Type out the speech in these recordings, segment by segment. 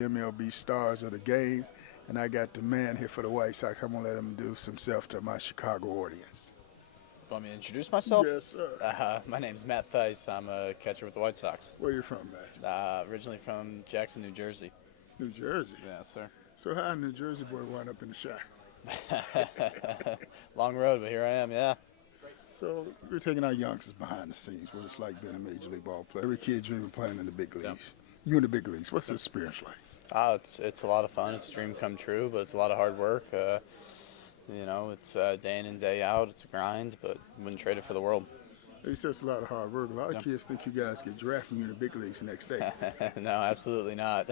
MLB stars of the game, and I got the man here for the White Sox. I'm going to let him do some self to my Chicago audience. Want me to introduce myself? Yes, sir. My name's Matt Thaiss. I'm a catcher with the White Sox. Where you from, man? Originally from Jackson, New Jersey. New Jersey? Yes, sir. So how a New Jersey boy wind up in the shop? Long road, but here I am, yeah. So we're taking our youngsters behind the scenes, what it's like being a Major League ball player. Every kid dreaming of playing in the big leagues. Yep. You in the big leagues. What's the experience like? It's a lot of fun. It's a dream come true, but it's a lot of hard work. It's day in and day out. It's a grind, but wouldn't trade it for the world. You said it's a lot of hard work. A lot of kids think you guys get drafted and you're in the big leagues the next day. No, absolutely not.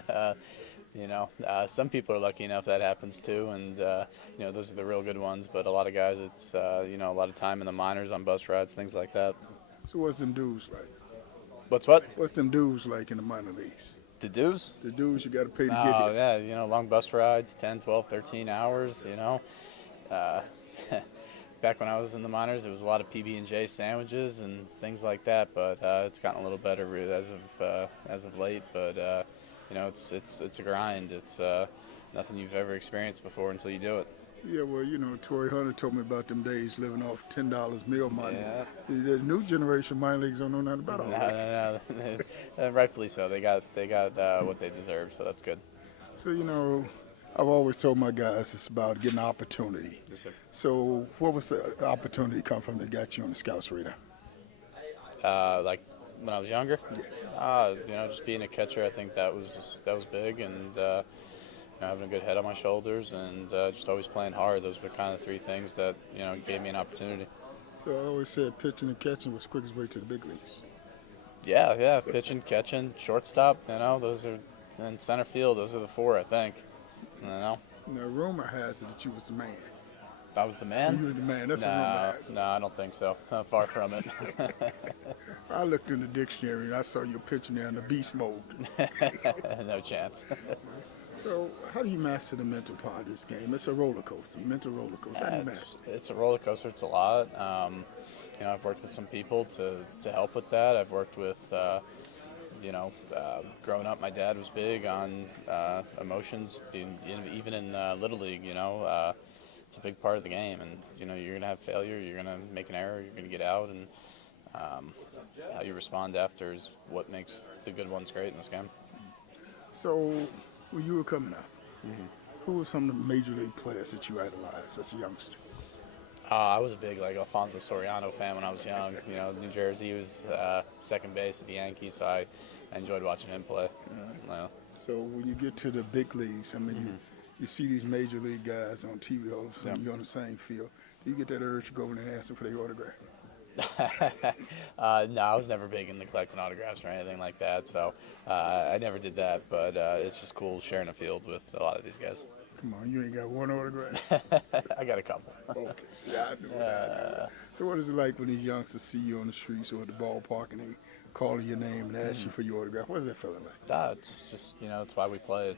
Some people are lucky enough that happens too, and those are the real good ones. But a lot of guys, it's a lot of time in the minors on bus rides, things like that. So what's them dues like? What's what? What's them dues like in the minor leagues? The dues? The dues you got to pay to get Oh, there. yeah, long bus rides, 10, 12, 13 hours, Back when I was in the minors, there was a lot of PB&J sandwiches and things like that, but it's gotten a little better as of late. But it's a grind. It's nothing you've ever experienced before until you do it. Yeah, well, Torrey Hunter told me about them days living off $10 meal money. Yeah. The new generation of minor leagues don't know nothing about all that. No. Rightfully so. They got what they deserve, so that's good. So, I've always told my guys it's about getting opportunity. Yes, sir. So what was the opportunity come from that got you on the scouts radar? Like when I was younger, just being a catcher, I think that was big, and having a good head on my shoulders, and just always playing hard. Those were kind of three things that gave me an opportunity. So I always said pitching and catching was quickest way to the big leagues. Yeah, pitching, catching, shortstop. Those are in center field. Those are the four, I think. Now, rumor has it that you was the man. I was the man? You were the man. That's what rumor has it. No, I don't think so. Far from it. I looked in the dictionary and I saw you pitching there in the beast mode. No chance. So how do you master the mental part of this game? It's a roller coaster, mental roller coaster. How do you master it? It's a roller coaster. It's a lot. I've worked with some people to help with that. I've worked with growing up, my dad was big on emotions, even in Little League, it's a big part of the game, and, you're going to have failure, you're going to make an error, you're going to get out, and how you respond after is what makes the good ones great in this game. So when you were coming up, who were some of the major league players that you idolized as a youngster? I was a big Alfonso Soriano fan when I was young. New Jersey, he was second base at the Yankees, so I enjoyed watching him play. So when you get to the big leagues, you see these major league guys on TV all of a sudden, you're on the same field. Do you get that urge to go over and ask them for their autograph? No, I was never big into collecting autographs or anything like that, so I never did that. But it's just cool sharing a field with a lot of these guys. Come on, you ain't got one autograph? I got a couple. Okay, see, I do that. So what is it like when these youngsters see you on the streets or at the ballpark and they call your name and ask you for your autograph? What is that feeling like? It's just, it's why we play.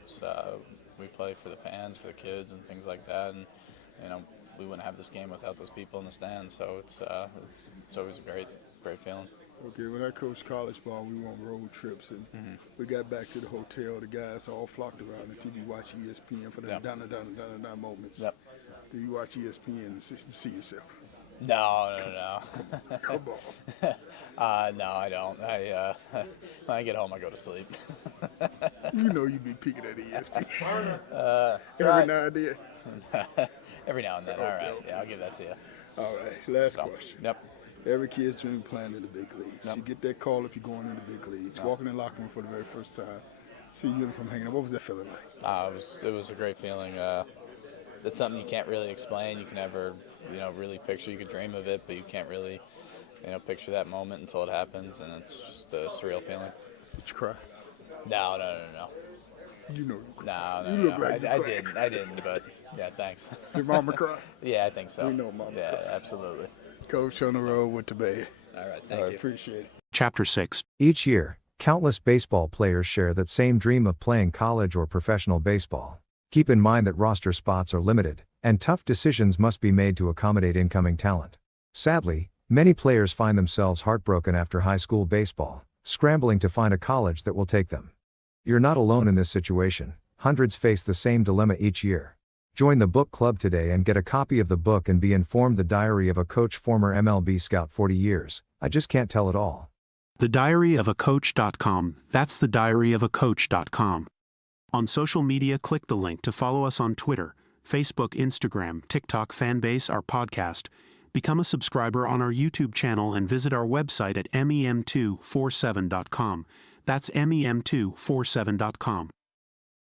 We play for the fans, for the kids, and things like that. And we wouldn't have this game without those people in the stands. So it's always a great feeling. Okay, when I coached college ball, we went on road trips, and we got back to the hotel. The guys all flocked around the TV, watch ESPN for the dun moments. Yep. Do you watch ESPN and see yourself? No. Come on. No, I don't. When I get home, I go to sleep. You be peeking at ESPN. Every now and then. Every now and then. Okay, All right. okay. Yeah, I'll give that to you. All right, last question. Yep. Every kid's dream playing in the big leagues. Yep. You get that call if you're going in the big leagues. Walking in the locker room for the very first time. See your uniform hanging up. What was that feeling like? It was a great feeling. It's something you can't really explain. You can never, really picture. You could dream of it, but you can't really, picture that moment until it happens, and it's just a surreal feeling. Did you cry? No. You know. No. You look like I didn't, but yeah, thanks. Did Mama cry? Yeah, I think so. We know Mama Yeah, cried. absolutely. Coach on the road with the band. All right, thank you. Appreciate it. Chapter 6. Each year, countless baseball players share that same dream of playing college or professional baseball. Keep in mind that roster spots are limited, and tough decisions must be made to accommodate incoming talent. Sadly, many players find themselves heartbroken after high school baseball, scrambling to find a college that will take them. You're not alone in this situation, hundreds face the same dilemma each year. Join the book club today and get a copy of the book and be informed. The Diary of a Coach, former MLB scout, 40 years, I just can't tell it all. thediaryofacoach.com, that's thediaryofacoach.com. On social media, click the link to follow us on Twitter, Facebook, Instagram, TikTok, Fanbase, our podcast. Become a subscriber on our YouTube channel and visit our website at mem247.com. That's mem247.com.